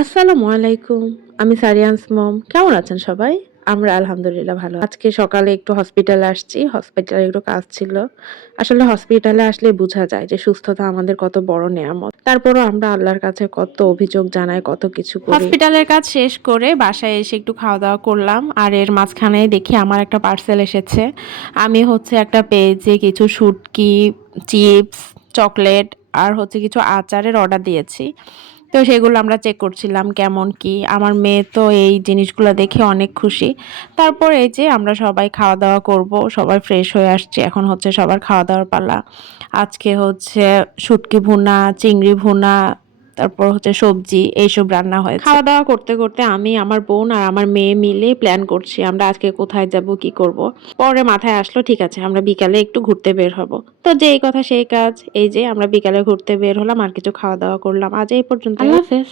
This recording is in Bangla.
আসসালামু আলাইকুম। আমি সারিয়ানস মম। কেমন আছেন সবাই? আমরা আলহামদুলিল্লাহ ভালো। আজকে সকালে একটু হসপিটালে আসছি। হসপিটালে একটু কাজ ছিল। আসলে হসপিটালে আসলে বুঝা যায় যে সুস্থতা আমাদের কত বড় নেয়ামত। তারপরও আমরা আল্লাহর কাছে কত অভিযোগ জানাই, কত কিছু করি। হসপিটালের কাজ শেষ করে বাসায় এসে একটু খাওয়া-দাওয়া করলাম। আর এর মাঝখানে দেখি আমার একটা পার্সেল এসেছে। আমি একটা পেজে কিছু শুটকি, চিপস, চকলেট আর কিছু আচারের অর্ডার দিয়েছি। তো সেগুলো আমরা চেক করছিলাম কেমন কি। আমার মেয়ে তো এই জিনিসগুলো দেখে অনেক খুশি। তারপর এই যে আমরা সবাই খাওয়া-দাওয়া করব। সবাই ফ্রেশ হয়ে আসছে। এখন সবার খাওয়া-দাওয়ার পালা। আজকে শুটকি ভুনা, চিংড়ি ভুনা, তারপর সবজি এইসব রান্না হয়েছে। খাওয়া-দাওয়া করতে, করতে আমি, আমার বোন আর আমার মেয়ে মিলে প্ল্যান করছি আমরা আজকে কোথায় যাব, কি করব। পরে মাথায় আসলো ঠিক আছে আমরা বিকালে একটু ঘুরতে বের হব। তো যেই কথা সেই কাজ। এই যে আমরা বিকালে ঘুরতে বের হলাম আর কিছু খাওয়া-দাওয়া করলাম। আজ এই পর্যন্তই। আল্লাহ হাফেজ।